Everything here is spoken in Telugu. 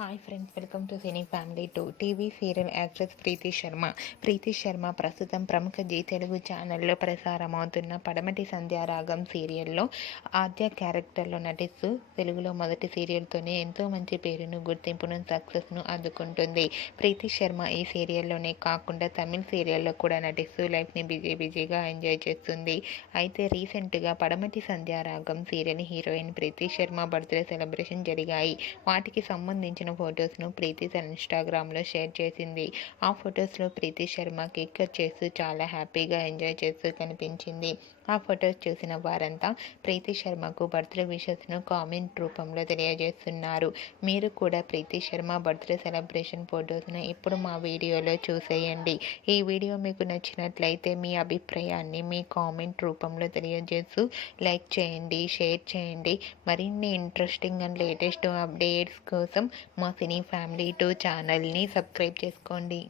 Hi friends, welcome to cine family 2. TV serial actress Preeti Sharma ప్రస్తుతం ప్రముఖ జీ తెలుగు ఛానల్లో ప్రసారమవుతున్న పడమటి సంధ్యారాగం సీరియల్లో ఆద్య క్యారెక్టర్లో నటిస్తూ తెలుగులో మొదటి సీరియల్తోనే ఎంతో మంచి పేరును, గుర్తింపును, సక్సెస్ను అందుకుంటుంది. ప్రీతి శర్మ ఈ సీరియల్లోనే కాకుండా తమిళ్ సీరియల్లో కూడా నటిస్తూ లైఫ్ని బిజీగా ఎంజాయ్ చేస్తుంది. అయితే రీసెంట్గా పడమటి సంధ్యారాగం సీరియల్ హీరోయిన్ ప్రీతి శర్మ బర్త్డే సెలబ్రేషన్ జరిగాయి. వాటికి సంబంధించిన ఫొటోస్ను ప్రీతి తన ఇన్స్టాగ్రామ్లో షేర్ చేసింది. ఆ ఫొటోస్లో ప్రీతి శర్మ కేక్ కట్ చేస్తూ చాలా హ్యాపీగా ఎంజాయ్ చేస్తూ కనిపించింది. ఆ ఫొటోస్ చూసిన వారంతా ప్రీతి శర్మకు బర్త్డే విషెస్ను కామెంట్ రూపంలో తెలియజేస్తున్నారు. మీరు కూడా ప్రీతి శర్మ బర్త్డే సెలబ్రేషన్ ఫొటోస్ను ఇప్పుడు మా వీడియోలో చూసేయండి. ఈ వీడియో మీకు నచ్చినట్లయితే మీ అభిప్రాయాన్ని మీ కామెంట్ రూపంలో తెలియజేస్తూ లైక్ చేయండి, షేర్ చేయండి. మరిన్ని ఇంట్రెస్టింగ్ అండ్ లేటెస్ట్ అప్డేట్స్ కోసం మా సినీ ఫ్యామిలీ 2 ఛానల్ని సబ్స్క్రైబ్ చేసుకోండి.